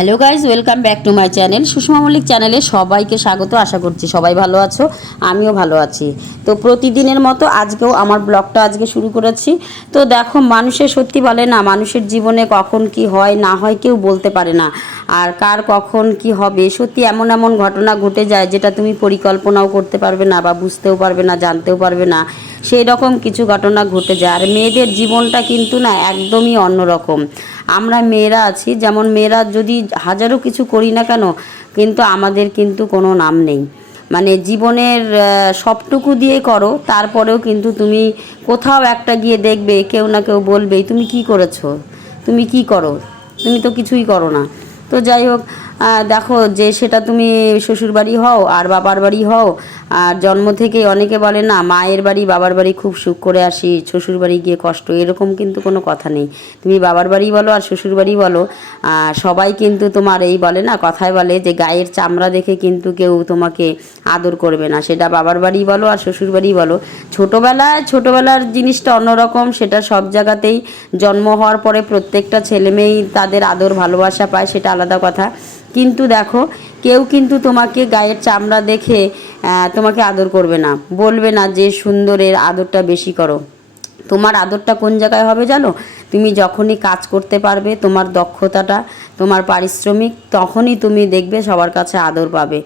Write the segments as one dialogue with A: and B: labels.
A: Hello guys welcome back to my channel Sushma Mallik চ্যানেলে সবাইকে স্বাগত, আশা করছি সবাই ভালো আছো, আমিও ভালো আছি। তো প্রতিদিনের মতো আজকেও আমার ব্লগটা আজকে শুরু করেছি। তো দেখো মানুষের সত্যি বলে না, মানুষের জীবনে কখন কি হয়, না হয় কেউ বলতে পারে না। আর কার কখন কি হবে, সত্যি এমন এমন ঘটনা ঘটে যায় যেটা তুমি পরিকল্পনাও করতে পারবে না বা বুঝতেও পারবে না, জানতেও পারবে না। সেই রকম কিছু ঘটনা ঘটে যায়। আর মেয়েদের জীবনটা কিন্তু না একদমই অন্যরকম। আমরা মেয়েরা আছি, যেমন মেয়েরা যদি হাজারো কিছু করি না কেন, কিন্তু আমাদের কিন্তু কোনো নাম নেই। মানে জীবনের সবটুকু দিয়ে করো, তারপরেও কিন্তু তুমি কোথাও একটা গিয়ে দেখবে, কেউ না কেউ বলবে তুমি কি করেছ? তুমি কি করো? তুমি তো কিছুই করো না। তো যাই হোক দেখো যে সেটা তুমি শ্বশুর বাড়ি হও আর বাবার বাড়ি হও, আর জন্ম থেকেই অনেকে বলে না, মায়ের বাড়ি, বাবার বাড়ি খুব সুখ করে আসি, শ্বশুর বাড়ি গিয়ে কষ্ট, এরকম কিন্তু কোনো কথা নেই। তুমি বাবার বাড়ি বলো আর শ্বশুর বাড়ি বলো সবাই কিন্তু তোমার এই বলে না, কথায় বলে যে গায়ের চামড়া দেখে কিন্তু কেউ তোমাকে আদর করবে না। সেটা বাবার বাড়ি বলো আর শ্বশুর বাড়ি বলো। ছোটোবেলায়, ছোটোবেলার জিনিসটা অন্যরকম, সেটা সব জায়গাতেই জন্ম হওয়ার পরে প্রত্যেকটা ছেলেমেয়েই তাদের আদর ভালোবাসা পায়, সেটা আলাদা কথা। কিন্তু দেখো, কেউ কিন্তু তোমাকে গায়ের চামড়া দেখে তোমাকে আদর করবে না। বলবে না যে, সুন্দরের আদরটা বেশি করো। তোমার আদরটা কোন জায়গায় হবে জানো? তুমি যখনই কাজ করতে পারবে, তোমার দক্ষতাটা, তোমার পারিশ্রমিক, তখনই তুমি দেখবে সবার কাছে আদর পাবে।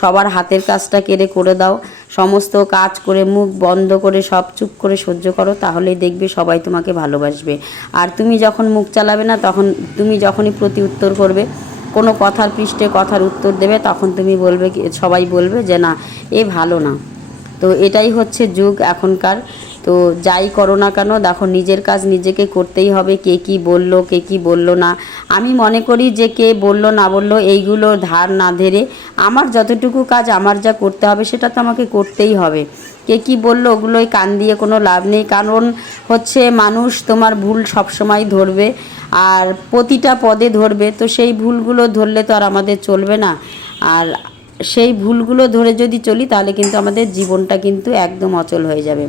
A: সবার হাতের কাজটা কেড়ে করে দাও। সমস্ত কাজ করে, মুখ বন্ধ করে, সব চুপ করে সহ্য করো, তাহলেই দেখবে সবাই তোমাকে ভালোবাসবে। আর তুমি যখন মুখ চালাবে না, তখন, তুমি যখনই প্রতি উত্তর করবে কোনো কথার পৃষ্ঠে কথার উত্তর দেবে, তখন তুমি বলবে সবাই বলবে যে না, এ ভালো না। তো এটাই হচ্ছে যুগ এখনকার। তো যাই করো না কেন, দেখো নিজের কাজ নিজেকে করতেই হবে, কে কি বলল, কে কি বলল না। আমি মনে করি যে কে বলল না বলল, এইগুলো ধার না ধরে আমার যতটুকু কাজ আমার যা করতে হবে সেটা তো আমাকে করতেই হবে। কে কি বলল ওগুলোই কান দিয়ে কোনো লাভ নেই, কারণ হচ্ছে মানুষ তোমার ভুল সবসময় ধরবে আর প্রতিটা পদে ধরবে, তো সেই ভুলগুলো ধরলে তো আর আমাদের চলবে না। আর সেই ভুলগুলো ধরে যদি চলি তাহলে কিন্তু আমাদের জীবনটা কিন্তু একদম অচল হয়ে যাবে।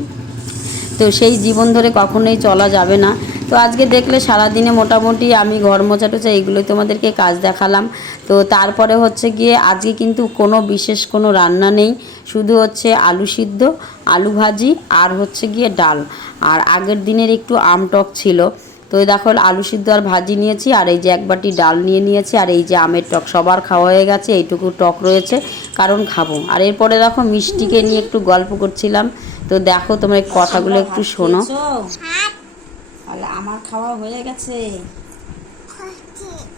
A: তো সেই জীবন ধরে কখনোই চলা যাবে না। তো আজকে দেখলে সারাদিনে মোটামুটি আমি ঘর মোছা টোছা এগুলোই তোমাদেরকে কাজ দেখালাম। তো তারপরে হচ্ছে গিয়ে আজকে কিন্তু কোনো বিশেষ কোনো রান্না নেই। শুধু হচ্ছে আলু সিদ্ধ, আলু ভাজি আর হচ্ছে গিয়ে ডাল। আর আগের দিনের একটু আমটক ছিল। তো এই দেখো আলু সিদ্ধ আর ভাজি নিয়েছি আর এই যে এক বাটি ডাল নিয়ে নিয়েছি আর এই যে আমের টক সবার খাওয়া হয়ে গেছে, এইটুকু টক রয়েছে, কারণ খাব। আর এরপরে দেখো মিষ্টিকে নিয়ে একটু গল্প করছিলাম। তো দেখো তোমরা এই কথাগুলো একটু শোনো। বলে আমার খাওয়া হয়ে গেছে।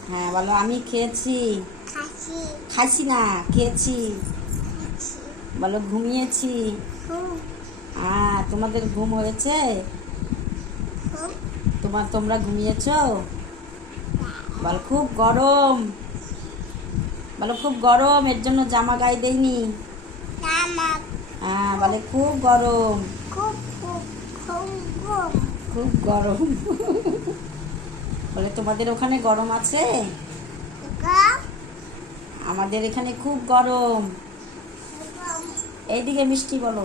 A: হ্যাঁ বলো আমি খেয়েছি। খাইছি না খেয়েছি। বলো ঘুমিয়েছি। হ্যাঁ তোমাদের ঘুম হয়েছে? তোমার তোমরা ঘুমিয়েছো? বল খুব গরম। বলো খুব গরম এর জন্য জামা গায়ে দেয়নি হ্যাঁ বলে খুব গরম। খুব গরম। বলে তোমাদের ওখানে গরম আছে? আমাদের এখানে খুব গরম। এইদিকে মিষ্টি বলো।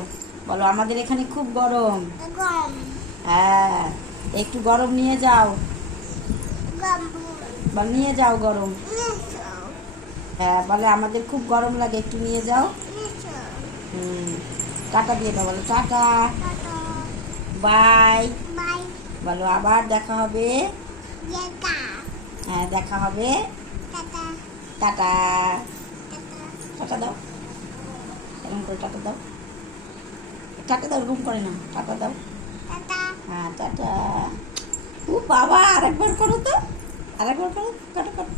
A: বলো আমাদের এখানে খুব গরম। হ্যাঁ একটু গরম নিয়ে যাও। বল নিয়ে যাও গরম। হ্যাঁ বলে আমাদের খুব গরম লাগে একটু নিয়ে যাও। টাটা দিয়ে দাও বলো টাটা। বাই। বলো আবার দেখা হবে। হ্যাঁ দেখা হবে। টাটা। টাটা। দাও। এরকম করে টাটা দাও। টাটা দাও রুম করে না টাটা দাও। হ্যাঁ টাটা। ও বাবা আরেকবার করো তো। আরেকবার করো কাটো কাটো।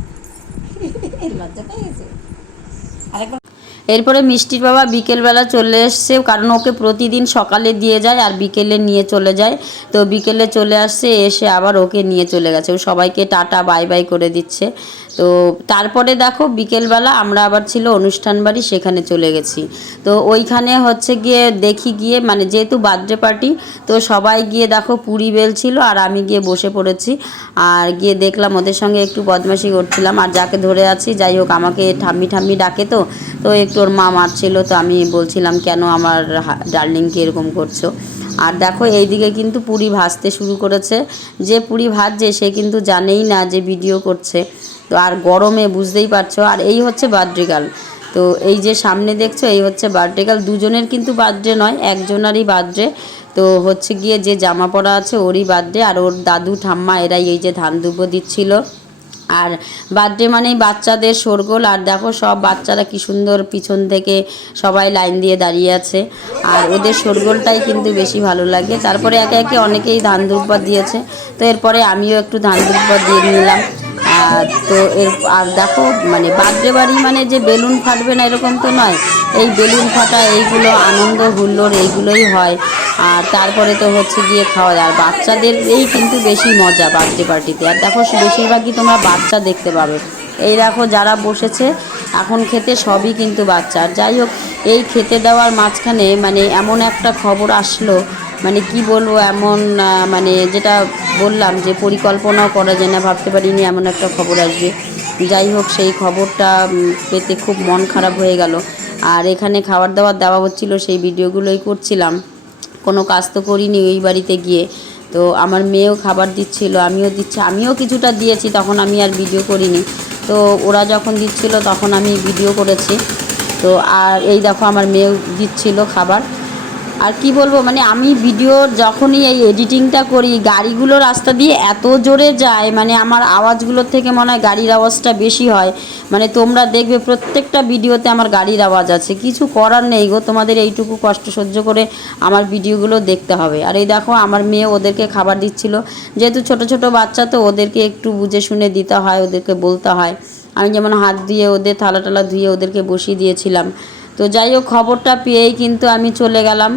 A: লজ্জা পেয়ে গেছে আরেকবার এরপরে মিষ্টির বাবা বিকেলবেলা চলে এসছে, কারণ ওকে প্রতিদিন সকালে দিয়ে যায় আর বিকেলে নিয়ে চলে যায়। তো বিকেলে চলে আসছে, এসে আবার ওকে নিয়ে চলে গেছে। ও সবাইকে টাটা, বাই বাই করে দিচ্ছে। তো তারপরে দেখো বিকেলবেলা আমরা আবার ছিল অনুষ্ঠান বাড়ি, সেখানে চলে গেছি। তো ওইখানে হচ্ছে গিয়ে দেখি গিয়ে মানে যেহেতু বার্থডে পার্টি, তো সবাই গিয়ে দেখো পুরি বেলছিল আর আমি গিয়ে বসে পড়েছি। আর গিয়ে দেখলাম ওদের সঙ্গে একটু বদমাশি করছিলাম। আর যাকে ধরে আছি, যাই হোক, আমাকে ঠাম্মি ঠাম্মি ডাকে তো। তো ওর মা মারছিল, তো আমি বলছিলাম, কেন আমার ডার্লিংকে এরকম করছ? আর দেখো, এইদিকে কিন্তু পুরি ভাজতে শুরু করেছে। যে পুরি ভাজছে, সে কিন্তু জানেই না যে ভিডিও করছে। তো আর গরমে বুঝতেই পারছ। আর এই হচ্ছে বার্থডে গার্ল। তো এই যে সামনে দেখছ, এই হচ্ছে বার্থডে গার্ল। দুজনের কিন্তু বার্থডে নয়, একজনারই বার্থডে। তো হচ্ছে গিয়ে যে জামা পরা আছে, ওরই বার্থডে। আর ওর দাদু, ঠাম্মা, এরাই এই যে ধান দুব্বো দিচ্ছিল। আর বার্থডে মানেই বাচ্চাদের শোরগোল। আর দেখো সব বাচ্চারা কি সুন্দর পিছন থেকে সবাই লাইন দিয়ে দাঁড়িয়ে আছে। আর ওদের শোরগোলটাই কিন্তু বেশি ভালো লাগে। তারপরে একে একে অনেকেই ধান দুব্বা দিয়েছে। তো এরপরে আমিও একটু ধান দুব্বা দিয়ে নিলাম। তো এর, আর দেখো মানে বার্থডে বাড়ি মানে যে বেলুন ফাটবে না এরকম তো নয়। এই বেলুন ফাটা, এইগুলো আনন্দ, হুল্লোড়, এইগুলোই হয়। আর তারপরে তো হচ্ছে গিয়ে খাওয়া দাওয়া আর বাচ্চাদের এই কিন্তু বেশি মজা বার্থডে পার্টিতে আর দেখো, বেশিরভাগই তোমরা বাচ্চা দেখতে পাবে। এই দেখো, যারা বসেছে, এখন খেতে সবই কিন্তু বাচ্চা। আর যাই হোক, এই খেতে দেওয়ার মাঝখানে মানে এমন একটা খবর আসলো মানে কি বলব, এমন মানে যেটা বললাম যে পরিকল্পনাও করা যায় না, ভাবতে পারিনি, এমন একটা খবর আসবে। যাই হোক, সেই খবরটা পেতে খুব মন খারাপ হয়ে গেল। আর এখানে খাবার দাবার দেওয়া হচ্ছিল, সেই ভিডিওগুলোই করছিলাম। কোনো কাজ তো করিনি ওই বাড়িতে গিয়ে। তো আমার মেয়েও খাবার দিচ্ছিল, আমিও দিচ্ছি, আমিও কিছুটা দিয়েছি, তখন আমি আর ভিডিও করিনি। তো ওরা যখন দিচ্ছিল, তখন আমি ভিডিও করেছি। তো আর এই দেখো, আমার মেয়েও দিচ্ছিল খাবার। আর কি বলব মানে আমি ভিডিও যখনই এই এডিটিংটা করি, গাড়িগুলো রাস্তা দিয়ে এত জোরে যায় মানে আমার আওয়াজগুলোর থেকে মনে হয় গাড়ির আওয়াজটা বেশি হয়। মানে তোমরা দেখবে প্রত্যেকটা ভিডিওতে আমার গাড়ির আওয়াজ আছে। কিছু করার নেই গো, তোমাদের এইটুকু কষ্ট সহ্য করে আমার ভিডিওগুলো দেখতে হবে। আর এই দেখো, আমার মেয়ে ওদেরকে খাবার দিচ্ছিল। যেহেতু ছোট ছোট বাচ্চা, তো ওদেরকে একটু বুঝে শুনে দিতে হয়, ওদেরকে বলতে হয়। আমি যেমন হাত দিয়ে ওদের, থালা টালা ধুয়ে ওদেরকে বসিয়ে দিয়েছিলাম। তো যাই হোক খবরটা পেয়েই কিন্তু আমি চলে গেলাম।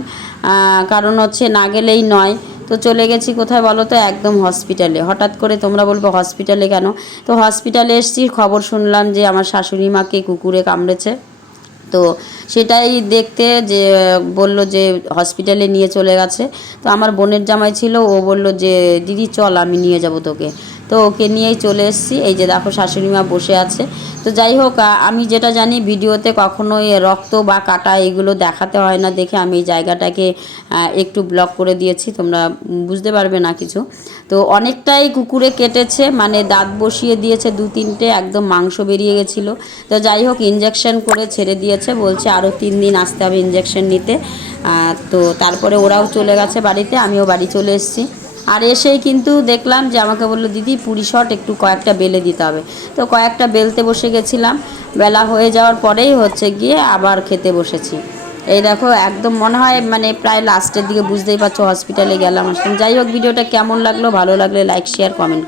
A: কারণ হচ্ছে না গেলেই নয়। তো চলে গেছি কোথায় বলো তো? একদম হসপিটালে হঠাৎ করে তোমরা বলব হসপিটালে কেন? তো হসপিটালে এসেছি, খবর শুনলাম যে আমার শাশুড়ি মাকে কুকুরে কামড়েছে। তো সেটাই দেখতে যে, বলল যে হসপিটালে নিয়ে চলে গেছে। তো আমার বোনের জামাই ছিল, ও বলল যে, দিদি চল, আমি নিয়ে যাব তোকে। তো ওকে নিয়েই চলে এসেছি। এই যে দেখো শাশুড়ি মা বসে আছে। তো যাই হোক আমি যেটা জানি ভিডিওতে কখনোই রক্ত বা কাটা এগুলো দেখাতে হয় না দেখে আমি এই জায়গাটাকে একটু ব্লক করে দিয়েছি। তোমরা বুঝতে পারবে না কিছু। তো অনেকটাই কুকুরে কেটেছে মানে দাঁত বসিয়ে দিয়েছে দু তিনটে, একদম মাংস বেরিয়ে গেছিল। তো যাই হোক ইঞ্জেকশন করে ছেড়ে দিয়েছে, বলছে আরও তিন দিন আসতে হবে ইঞ্জেকশন নিতে। তো তারপরে ওরাও চলে গেছে বাড়িতে, আমিও বাড়ি চলে এসেছি। আর এসেই কিন্তু দেখলাম যে আমাকে বলল, দিদি, পুরি শট একটু কয়েকটা বেলে দিতে হবে। তো কয়েকটা বেলতে বসে গেছিলাম। বেলা হয়ে যাওয়ার পরেই হচ্ছে গিয়ে আবার খেতে বসেছি। এই দেখো, একদম মনে হয় মানে প্রায় লাস্টের দিকে বুঝতেই পারছ হসপিটালে গেলাম, আসলাম। যাই হোক, ভিডিওটা কেমন লাগল, ভালো লাগলে লাইক শেয়ার কমেন্ট